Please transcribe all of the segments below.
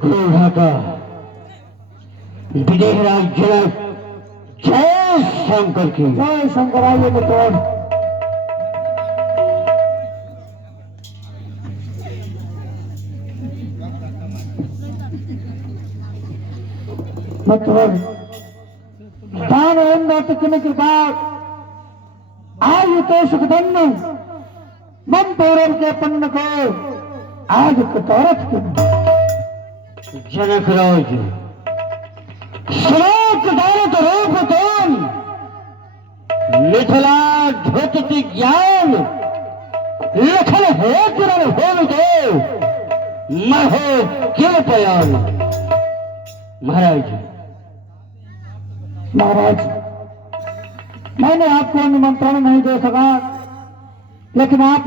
गुरुघाटा विदेहराज जनक जय शंकर की जय शंकर। आइए मित्रों, दान एवं कृपा आयु तो सुखधन्य मन पौरव के पुण्य को आज कटौरथ की जनक राज श्लोक दौलत रूप तुम मिथिला धृति ज्ञान लखन हो किरण हो दो मैं हो क्यों पयान। महाराज महाराज, मैंने आपको निमंत्रण नहीं दे सका, लेकिन आप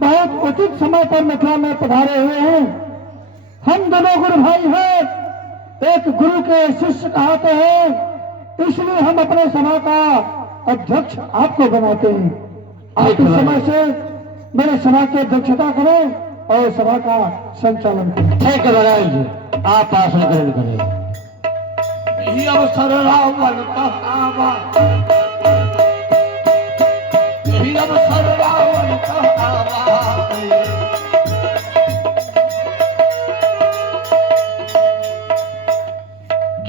बहुत उचित समय पर मिथिला में पधारे हुए हैं। हम दोनों गुरु भाई हैं, एक गुरु के शिष्य कहते हैं, इसलिए हम अपने सभा का अध्यक्ष आपको बनाते हैं। आप इस समय से मेरे सभा की अध्यक्षता करें और सभा का संचालन करें। ठीक है महाराज, आप आसन ग्रहण करें। यही अवसर रावण कहावा, यही अवसर रावण कहावा।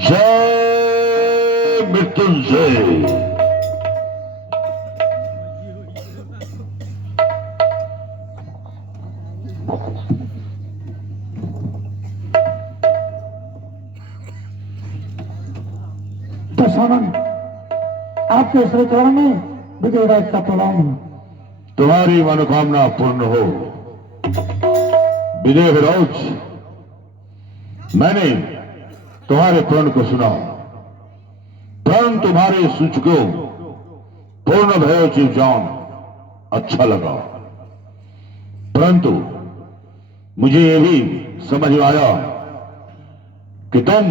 जय मृत्युंजय। आपके श्री चरण में विजयराज का प्रणाम है। तुम्हारी मनोकामना पूर्ण हो विजयराज। मैंने तुम्हारे प्रण को सुना, प्रण तुम्हारे सूचकों पूर्ण भयो चिव जान अच्छा लगा, परंतु मुझे यह भी समझ में आया कि तुम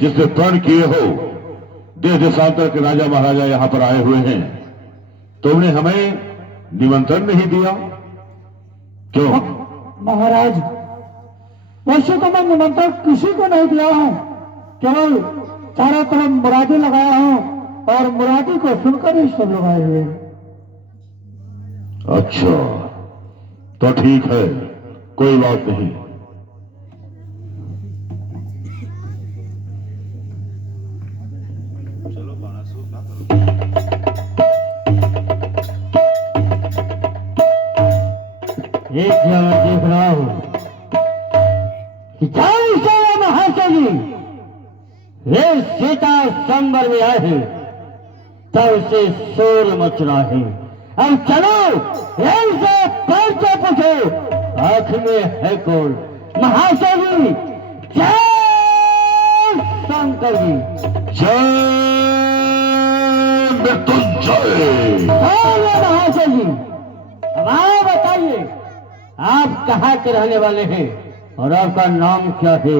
जिसने प्रण किए हो, देश देशांतर के राजा महाराजा यहां पर आए हुए हैं, तुमने हमें निमंत्रण नहीं दिया क्यों? महाराज, वैसे तो मैं निमंत्रण किसी को नहीं दिया हूं, केवल चारों तरफ मुरादी लगाया हूं और मुरादी को सुनकर ही सब लगाए हुए। अच्छा तो ठीक है, कोई बात नहीं। एक जगह देख रहा हूं कि महाशय जी वे सीता संबर में आए हैं, तब से शोर मच रहा है। अब चलो से परिचय पूछो, आखिर में है कौन? महाशय जी जय शंकर जी। जय मृत्युंजय। महाशय जी, अब आप बताइए, आप कहाँ के रहने वाले हैं और आपका नाम क्या है?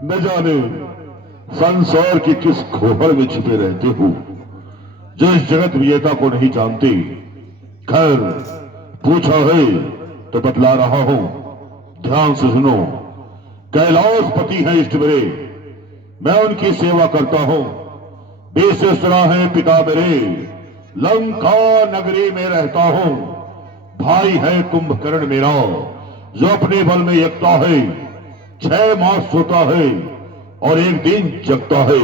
न जाने संसार की किस खोहर में छिपे रहते हो जो इस जगत विजेता को नहीं जानते। खैर पूछा है तो बतला रहा हूं, ध्यान से सुनो। कैलाशपति है इष्ट मेरे, मैं उनकी सेवा करता हूं। विश्वेश्वरा है पिता मेरे, लंका नगरी में रहता हूं। भाई है कुंभकर्ण मेरा, जो अपने बल में यकता है। 6 मास सोता है और एक दिन जगता है।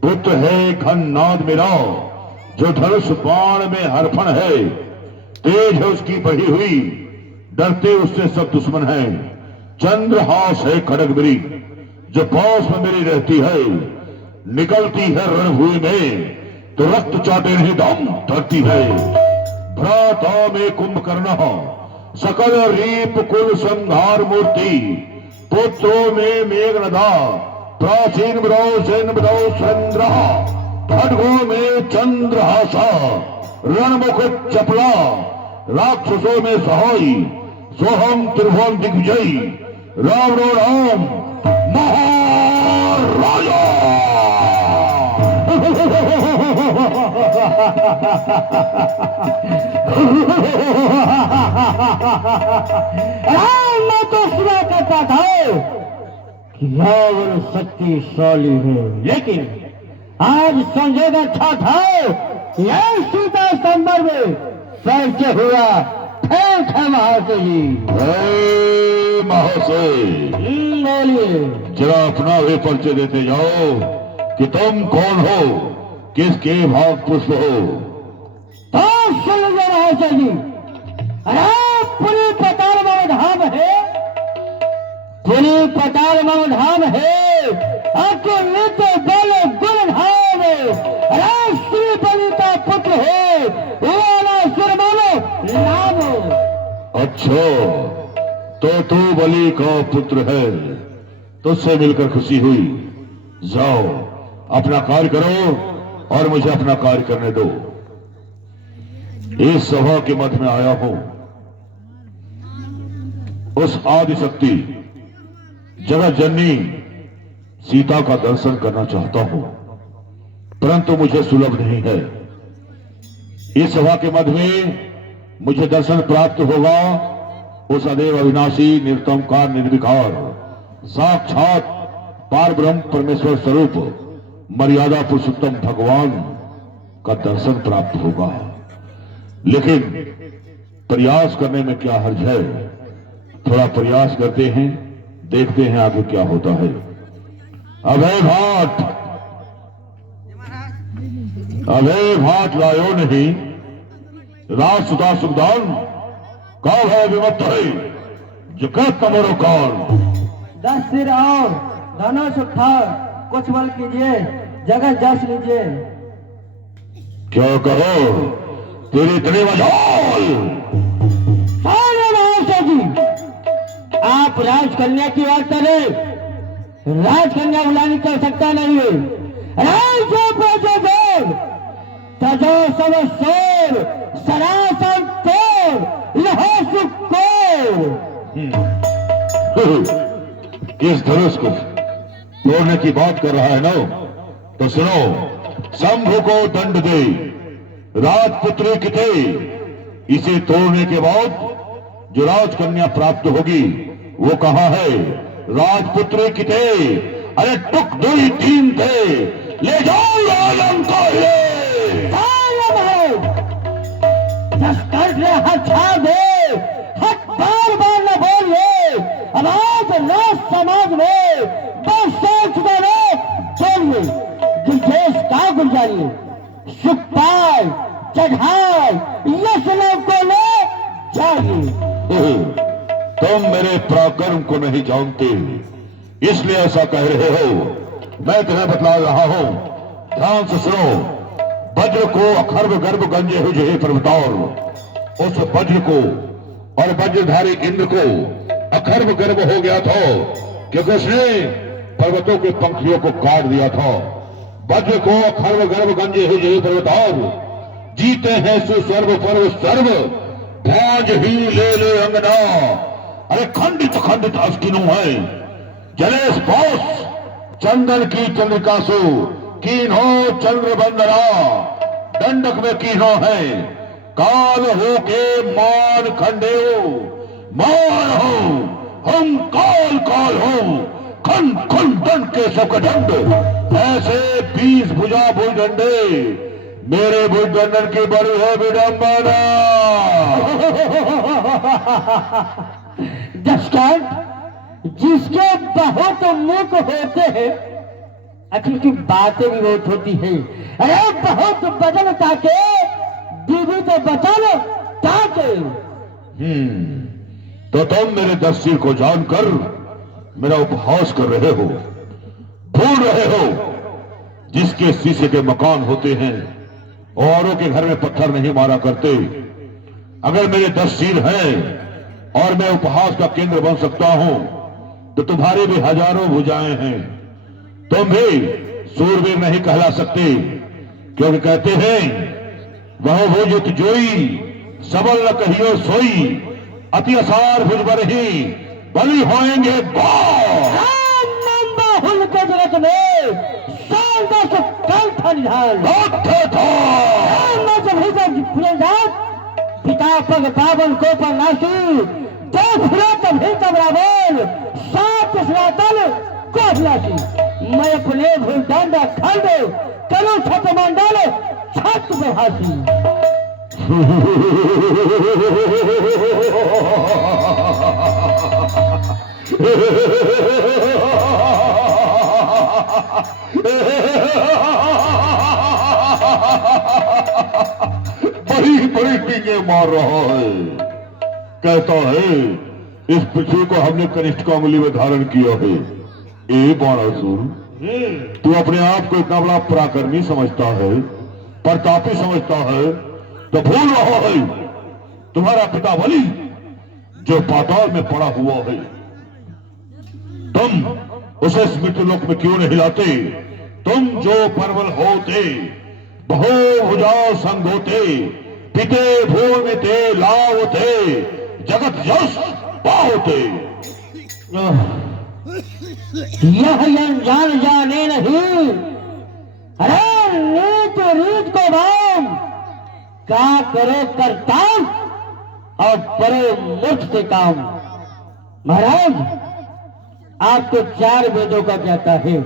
पुत्र है घननाद मेरा, जो धनुष बाण में हरफन है। तेज है उसकी बढ़ी हुई, डरते उससे सब दुश्मन हैं। चंद्रहास है खड़ग मेरी, जो पास में मेरी रहती है। निकलती है रणभूमि में तो रक्त चाटे नहीं दम धरती है। भ्राता में कुंभकर्ण, सकल रीप कुल संहार मूर्ति। पुत्रों में मेघनदा, प्राचीन बदौ सैन बदौ चंद्र। खड्गों में चंद्रहासा, रणमुख चपला, राक्षसों में सहाई, सोहम त्रिभुवन दिग्विजयी, राम रो राम महाराजा। मैं तो सुना करता था कि रावण शक्तिशाली है, लेकिन आज संजोग अच्छा था कि यह सीता संबर में परिचय हुआ। ठीक है महाशय जी। महाशय बोलिए। जरा अपना वे परिचय देते जाओ कि तुम कौन हो, किसके भाग पुष्प हो। तो सुन लीजिए महाशय जी, अरे पुरी पताल धाम है, पुरी पताल धाम है, अतुलित बल गुण धाम, अरे श्री बलि का पुत्र है, वाला सुर मानो नाम। अच्छा, तो तू बलि का पुत्र है, तुझसे मिलकर खुशी हुई। जाओ अपना कार्य करो और मुझे अपना कार्य करने दो। इस सभा के मध्य में आया हूं, उस आदि शक्ति जगत जननी सीता का दर्शन करना चाहता हूं, परंतु मुझे सुलभ नहीं है। इस सभा के मध्य में मुझे दर्शन प्राप्त होगा उस अदेव अविनाशी निर्तमकार निर्विकार साक्षात पार ब्रह्म परमेश्वर स्वरूप मर्यादा पुरुषोत्तम भगवान का दर्शन प्राप्त होगा। लेकिन प्रयास करने में क्या हर्ज है, थोड़ा प्रयास करते हैं, देखते हैं आगे क्या होता है। अभय भाट, अभय भाट लायो नहीं, राज सुधा सुखदान का है विमत है, जो कह तमरो कौन। 10 सिर और धनुष उठा, कुछ बल कीजिए, जगह जस लीजिए। क्या कहो तेरी इतनी मजाल। महाशय जी, आप राजकन्या की बात करें, राजकन्या बुलाने की आवश्यकता नहीं है। राज्य तजो सब सोर सरासर तोड़ लहो सुकोर। किस धनुष को तोड़ने की बात कर रहा है ना, तो सुनो। शंभु को दंड दे, राजपुत्री किथे, इसे तोड़ने के बाद जो राजकन्या प्राप्त होगी वो कहां है। राजपुत्री किथे, अरे टुक दुई तीन थे, ले जाओ राजन को ले। हथा दे, हक बार बार न बोलिए, आवाज राज समाज में बस सोच दो बोलिए। गुंजेश का गुंजारिए, सुख पाए चढ़ाए यश लोग को ले जाइए। तुम मेरे पराक्रम को नहीं जानते, इसलिए ऐसा कह रहे हो। मैं तुम्हें बतला रहा हूं, ध्यान से सुनो। वज्र को अखर्व गर्भ गंजे हुए पर्वतौर, उस वज्र को और वज्रधारी इंद्र को अखर्व गर्भ हो गया था, क्योंकि उसने पर्वतों के पंखियों को काट दिया था। वज्र को अखर्व गर्भ गंजे हुए पर्वतौर, जीते हैं सुस्वर्व पर्व सर्व, भाज ही ले ले अंगना। अरे खंडित खंडित अस्किनु है, जले स्पोष चंदन की चंद्रिका सु, कीन हो चंद्र बंदना, दंडक में कीनो है, काल हो के मान खंडे हो, मान हो हम काल काल हो, खंड खंड दंड के सब दंड, ऐसे 20 भुजा भुज डंडे, मेरे भुज दंडन की बड़ी है विडंबना। जिसके बहुत मुख होते हैं, अखिल की बातें भी बहुत होती है। अरे बहुत बदल ताके, बीवी तो बचा लो ताके। तो तुम मेरे 10 सिर को जानकर मेरा उपहास कर रहे हो, भूल रहे हो जिसके शीशे के मकान होते हैं औरों के घर में पत्थर नहीं मारा करते। अगर मेरे 10 सिर हैं और मैं उपहास का केंद्र बन सकता हूं, तो तुम्हारी भी हजारों भुजाएं हैं, तुम भी सूरवीर नहीं कहला सकते। क्योंकि कहते हैं वह वो जो जोई सबल न कहियो सोई, अति असार भुज बरही बलि होएंगे बाहुल के जगत में साल से कल था निधान पिता पग पावन को पर नासी तो फिरो तभी तब रावण सात सनातन को अभिलाषी। मैं अपने भूलदंड खंड करो छत मंडल छत में हासी। बड़ी बड़ी टीके मार रहा है, कहता है इस पृथ्वी को हमने कनिष्ठ का अंगुली में धारण किया है। ए बाणासुर, तू अपने आप को इतना बड़ा पराक्रमी समझता है, प्रतापी समझता है, तो भूल रहा है तुम्हारा पिता बलि जो पाताल में पड़ा हुआ है। तुम उसे स्मृति लोक में क्यों नहीं लाते? तुम जो परवल होते बहुभुजाओ संग होते, पिते भूमिते लावते, जगत यश पाओते। यह अनजान जाने नहीं, अरे नीत रीत को वाम का करे करताम और परे मूर्ख से काम। महाराज, आप तो 4 वेदों का कहता है,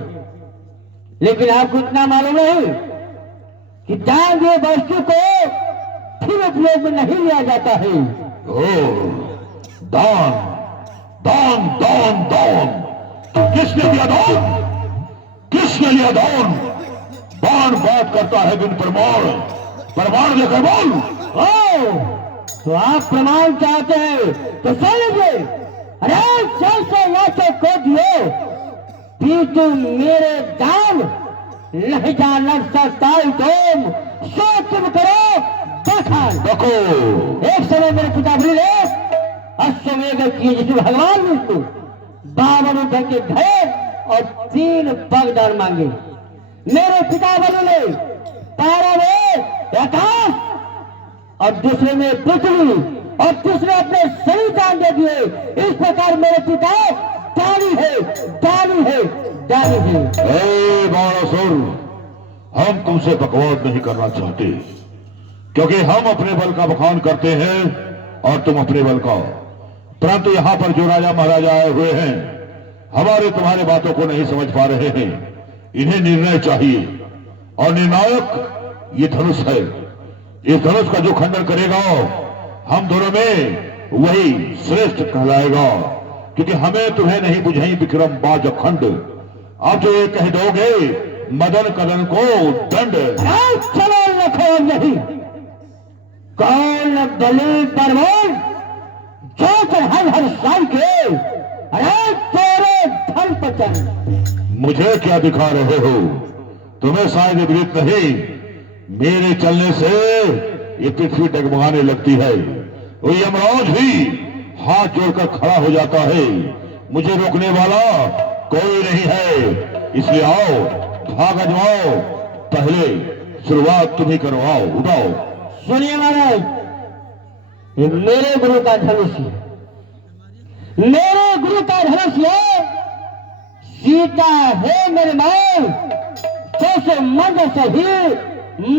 लेकिन आपको इतना मालूम नहीं कि दान दिए वस्तु को फिर उपयोग में नहीं लिया जाता है। दान दान दान दान, किसने दिया दान? किसने लिया दान? बाण बात करता है बिन प्रमाण, प्रमाण लेकर बोल। तो आप प्रमाण चाहते हैं तो सुन लीजिए। अरे 600 लाखों को दिए भी तुम मेरे दाम नहीं जान सकता तुम, सो तुम करो बखान। देखो, एक समय मेरे पिता बोले अश्वमेध किए जिसे भगवान विष्णु 52 रुपए के घर और 3 बगदार मांगे। मेरे पिता बोले 12 में आकाश और दूसरे में पृथ्वी और तीसरे अपने शरीर दान दे दिए। इस प्रकार मेरे पिता दानी है, दानी है, दानी है। ए बाणासुर, हम तुमसे बकवाद नहीं करना चाहते, क्योंकि हम अपने बल का बखान करते हैं और तुम अपने बल का। परंतु यहाँ पर जो राजा महाराजा आए हुए हैं, हमारे तुम्हारे बातों को नहीं समझ पा रहे हैं। इन्हें निर्णय चाहिए और निर्णायक ये धनुष है। इस धनुष का जो खंडन करेगा, हम दोनों में वही श्रेष्ठ कहलाएगा, क्योंकि हमें तुम्हें नहीं बुझाई विक्रम बाज अखंड। आप जो ये कह दोगे मदन कदन को दंड। चलो रखो नहीं, कौन बलि परवन जो चढ़ाई हर साल के, अरे तेरे धन पतन। मुझे क्या दिखा रहे हो? तुम्हें शायद विदित नहीं, मेरे चलने से ये पृथ्वी डगमगाने लगती है। वो यमराज भी हाथ जोड़कर खड़ा हो जाता है। मुझे रोकने वाला कोई नहीं है, इसलिए आओ, भाग अजमाओ। पहले शुरुआत तुम ही करवाओ, उठाओ। सुनिए महाराज, ये मेरे गुरु का धनुष है, मेरे गुरु का धनुष है। सीता है मेरे मां, तो से मंद सही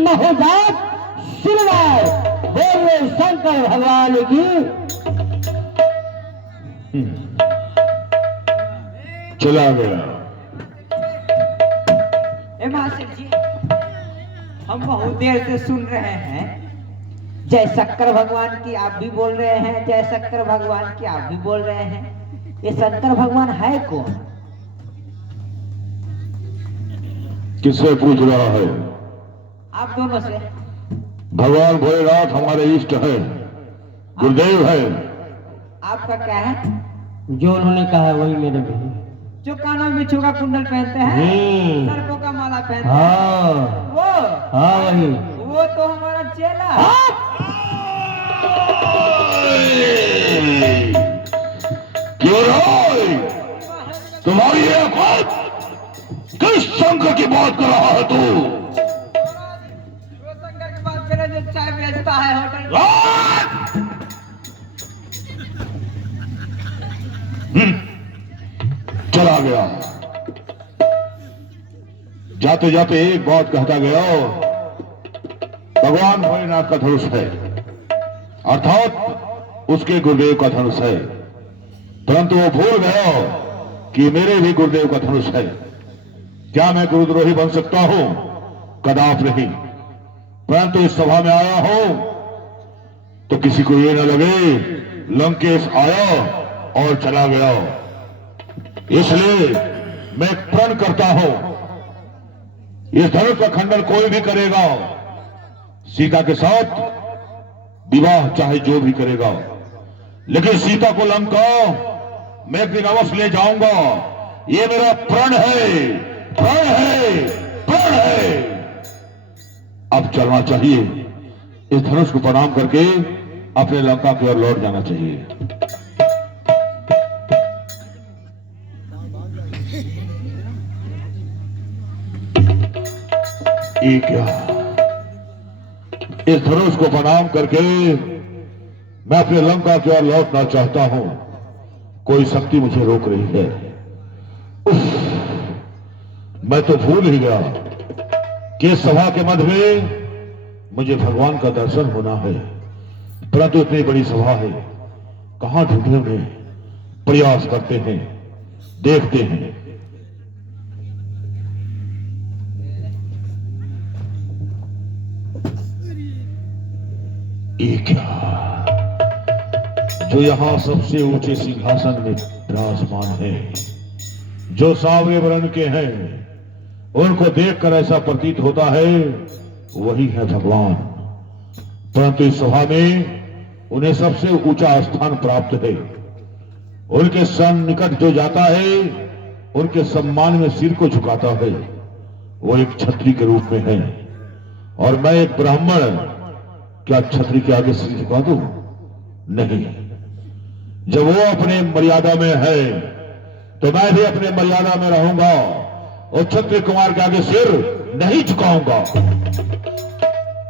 महोजात सिलवाए। बोले शंकर भगवान की। चला गया। महाशय जी, हम बहुत देर से सुन रहे हैं, जय शंकर भगवान की आप भी बोल रहे हैं, जय शंकर भगवान की आप भी बोल रहे हैं। ये शंकर भगवान है कौन? किससे पूछ रहा है? आप दोनों से। भगवान भोलेनाथ हमारे इष्ट है, गुरुदेव है। आपका क्या है? जो उन्होंने कहा वही मेरे भी। जो कानों में बिच्छू का कुंडल पहनते हैं, सर्पों का माला पहनते हैं, हाँ वो वही। वो तो हमारा चेला। क्यों राय, तुम्हारी ये बात किस शंकर की बात कर रहा है तू? तो चाय बेचता है होटल। चला गया। जाते जाते एक बात कहता गया, भगवान भोलेनाथ का धनुष है, अर्थात उसके गुरुदेव का धनुष है, परंतु वो भूल गया कि मेरे भी गुरुदेव का धनुष है। क्या मैं गुरुद्रोही बन सकता हूं? कदाप नहीं। परंतु इस सभा में आया हूं तो किसी को ये न लगे लंकेश आया और चला गया। इसलिए मैं प्रण करता हूं, इस धनुष का खंडन कोई भी करेगा, सीता के साथ विवाह चाहे जो भी करेगा, लेकिन सीता को लंका मैं एक दिन अवश्य ले जाऊंगा। ये मेरा प्रण है, प्रण है, प्रण है। अब चलना चाहिए, इस धनुष को प्रणाम करके अपने लंका की ओर लौट जाना चाहिए। ये क्या, इस धनुष को प्रणाम करके मैं अपने लंका की ओर लौटना चाहता हूं, कोई शक्ति मुझे रोक रही है। उफ, मैं तो भूल ही गया कि सभा के मध्य में मुझे भगवान का दर्शन होना है, परंतु इतनी बड़ी सभा है, कहां ढूंढेंगे? प्रयास करते हैं, देखते हैं। ये क्या, जो यहां सबसे ऊंचे सिंहासन में विराजमान है, जो सांवरे वर्ण के हैं, उनको देखकर ऐसा प्रतीत होता है वही है भगवान, परंतु इस सभा में उन्हें सबसे ऊंचा स्थान प्राप्त है। उनके सन्निकट जो जाता है उनके सम्मान में सिर को झुकाता है, वो एक छत्री के रूप में है, और मैं एक ब्राह्मण क्या छत्री के आगे सिर झुका दूं? नहीं। जब वो अपने मर्यादा में है तो मैं भी अपने मर्यादा में रहूंगा, और क्षत्रिय कुमार के आगे सिर नहीं झुकाऊंगा।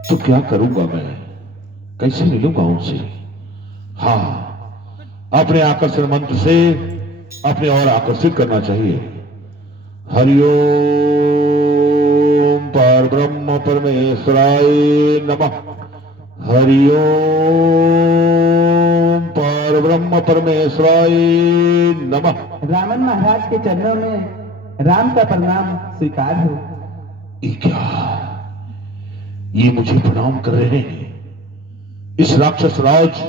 तो क्या करूंगा मैं? कैसे मिलूंगा उनसे? हाँ, अपने आकर्षण मंत्र से अपने और आकर्षित करना चाहिए। हरिओम परब्रह्म परमेश्वराय नमः। हरिओम परब्रह्म परमेश्वराय नमः। रावण महाराज के चरणों में राम का प्रणाम स्वीकार हो। ये क्या, ये मुझे प्रणाम कर रहे हैं? इस राक्षस राज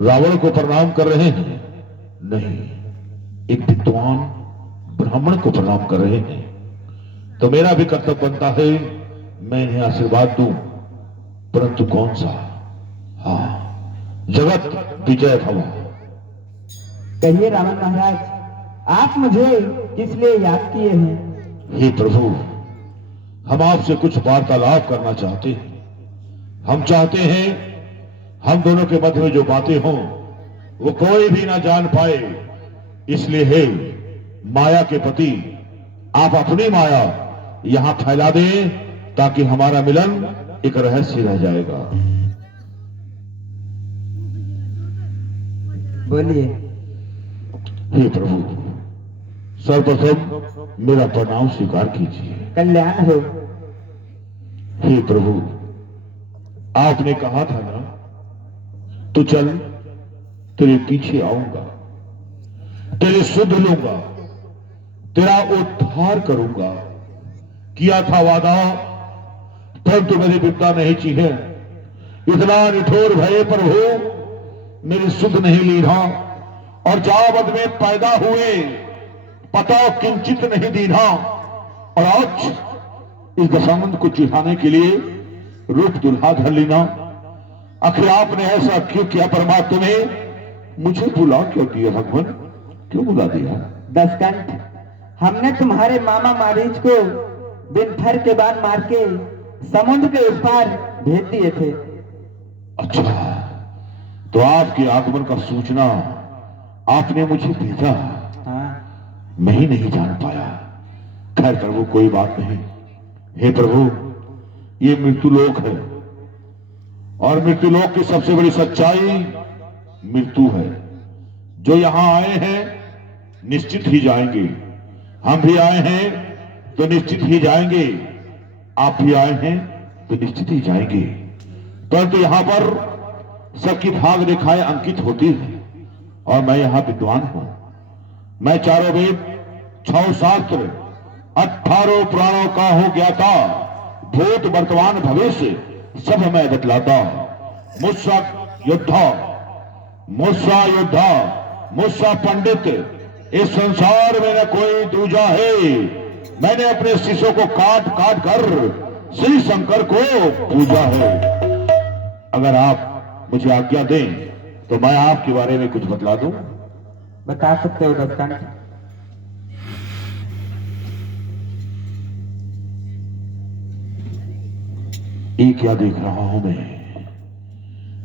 रावण को प्रणाम कर रहे हैं? नहीं, एक विद्वान ब्राह्मण को प्रणाम कर रहे हैं। तो मेरा भी कर्तव्य बनता है मैं इन्हें आशीर्वाद दूं, परंतु कौन सा? हाँ, जगत विजय भव। कहिए रावण महाराज, आप मुझे किस लिए याद किए हैं? हे प्रभु, हम आपसे कुछ वार्तालाप करना चाहते हैं। हम चाहते हैं हम दोनों के मध्य में जो बातें हों वो कोई भी ना जान पाए, इसलिए हे माया के पति, आप अपनी माया यहां फैला दें ताकि हमारा मिलन एक रहस्य रह जाएगा। बोलिए। हे प्रभु, सर्वप्रथम मेरा प्रणाम स्वीकार कीजिए। कल्याण हो। हे प्रभु, आपने कहा था ना, तो चल तेरे पीछे आऊंगा, तेरे सुध लूंगा, तेरा उद्धार करूंगा। किया था वादा, परंतु मेरी विद्या नहीं चीहे। इतना निठोर भये प्रभु, मेरी सुध नहीं लीधा, और जावद में पैदा हुए पता किंचित नहीं दीना। और आज इस दशानंद को चिढ़ाने के लिए रूप दुल्हा धर लेना। आखिर आपने ऐसा क्यों किया परमात्मा ने? मुझे बुला क्यों दिया भगवान? क्यों बुला दिया? दशकंठ, हमने तुम्हारे मामा मारीच को दिन भर के बाद मार के समुद्र के उस पार भेज दिए थे। अच्छा, तो आपके आगमन का सूचना आपने मुझे भेजा? हाँ। मैं ही नहीं जान पाया। खैर प्रभु, कोई बात नहीं। हे प्रभु, ये मृत्यु लोक है, और मृत्युलोक की सबसे बड़ी सच्चाई मृत्यु है। जो यहां आए हैं निश्चित ही जाएंगे, हम भी आए हैं तो निश्चित ही जाएंगे, आप भी आए हैं तो निश्चित ही जाएंगे। परंतु यहां पर सबकी भाग रेखाएं अंकित होती हैं और मैं यहां विद्वान हूं। मैं चारों वेद, 6 शास्त्र, 18 पुराणों का हो ज्ञाता, भूत वर्तमान भविष्य सब मैं बतलाता। मुझसा योद्धा, मुझसा योद्धा, मुझसा पंडित इस संसार में न कोई दूजा है। मैंने अपने शिष्यों को काट काट कर श्री शंकर को पूजा है। अगर आप मुझे आज्ञा दें तो मैं आपके बारे में कुछ बतला दूं। बता सकते हो दत्तान? ये क्या देख रहा हूं मैं,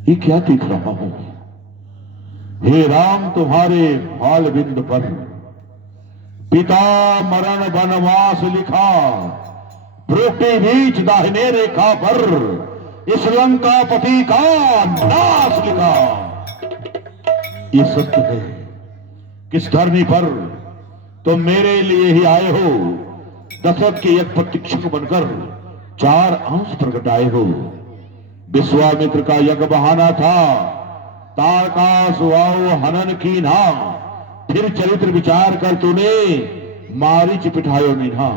ये क्या देख रहा हूं? हे राम, तुम्हारे बाल बिंद पर पिता मरण वनवास लिखा, प्रोटी बीच दाहिने रेखा पर इस लंकापति का नाश लिखा। ये सत्य है, किस धरनी पर तुम मेरे लिए ही आए हो। दशरथ के एक प्रतीक्षक बनकर 4 अंश प्रकटाए हो। विश्वामित्र का यज्ञ बहाना था, तारकास वाव हनन की ना, फिर चरित्र विचार कर तूने मारीच पिठायो निभा।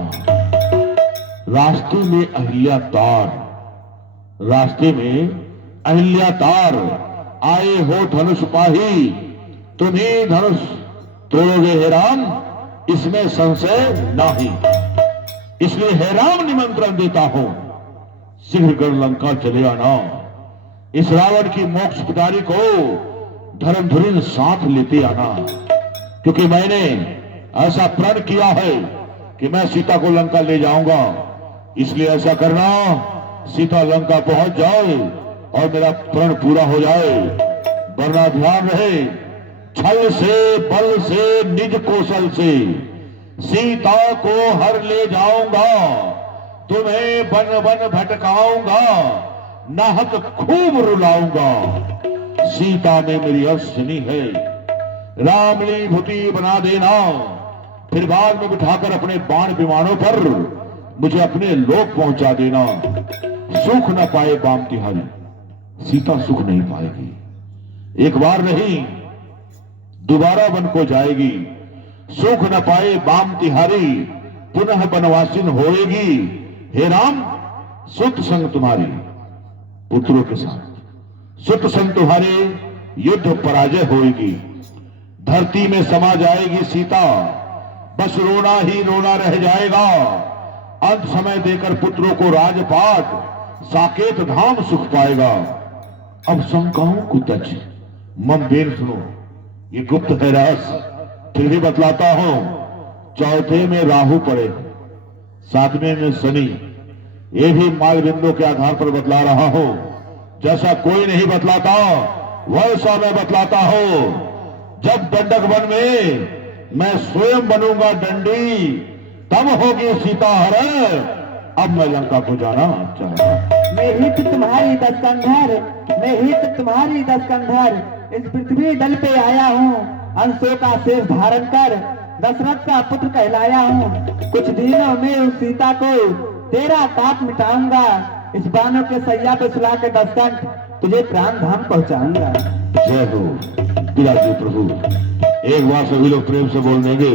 रास्ते में अहिल्या तार, रास्ते में अहिल्या तार, आए हो धनुष पाही, तुम्हें धनुष तोड़ोगे हे राम, इसमें संशय नहीं। इसलिए हे राम निमंत्रण देता हूं, शीघ्र कर लंका चले आना। इस रावण की मोक्ष पिटारी को धर्मधुरी साथ लेते आना, क्योंकि मैंने ऐसा प्रण किया है कि मैं सीता को लंका ले जाऊंगा। इसलिए ऐसा करना, सीता लंका पहुंच जाए और मेरा प्रण पूरा हो जाए। वरना ध्यान रहे, छल से बल से निज कौशल से सीता को हर ले जाऊंगा, तुम्हें बन बन भटकाऊंगा, नाहक खूब रुलाऊंगा। सीता में मेरी अर्शनी है, रामली भूति बना देना, फिर बाद में बिठाकर अपने बाण विमानों पर मुझे अपने लोक पहुंचा देना। सुख न पाए बाम तिहारी, सीता सुख नहीं पाएगी। एक बार नहीं, दोबारा वन को जाएगी। सुख न पाए बाम तिहारी, पुनः वनवासिन होएगी। हे राम, सुत संग तुम्हारी पुत्रों के साथ, सुत संग तुम्हारे युद्ध पराजय होएगी। धरती में समा जाएगी सीता, बस रोना ही रोना रह जाएगा। अंत समय देकर पुत्रों को राजपाट, साकेत धाम सुख पाएगा। अब शंकाओं को तज मम बेन सुनो, ये गुप्त है रहस्य, फिर भी बतलाता हूं। चौथे में राहु पड़े, 7वें में शनि, ये भी माल बिंदु के आधार पर बतला रहा हूं। जैसा कोई नहीं बतलाता वैसा मैं बतलाता हूं। जब दंडक वन में मैं स्वयं बनूंगा डंडी, तब होगी सीता हरण। अब मैं लंका को जाना चाहता। मैं हित तुम्हारी दस्कंधर, मैं हित तुम्हारी दस्कंधर, इस पृथ्वी दल पे आया हूँ, अंशों का शेष धारण कर दशरथ का पुत्र कहलाया हूँ। कुछ दिनों में उस सीता को तेरा ताप मिटाऊंगा, इस बानों के सैया पे सुला के दशकंठ तुझे प्राण धाम पहुंचाऊंगा। जय हो पिताजी प्रभु। एक बार सभी लोग प्रेम से बोल देंगे।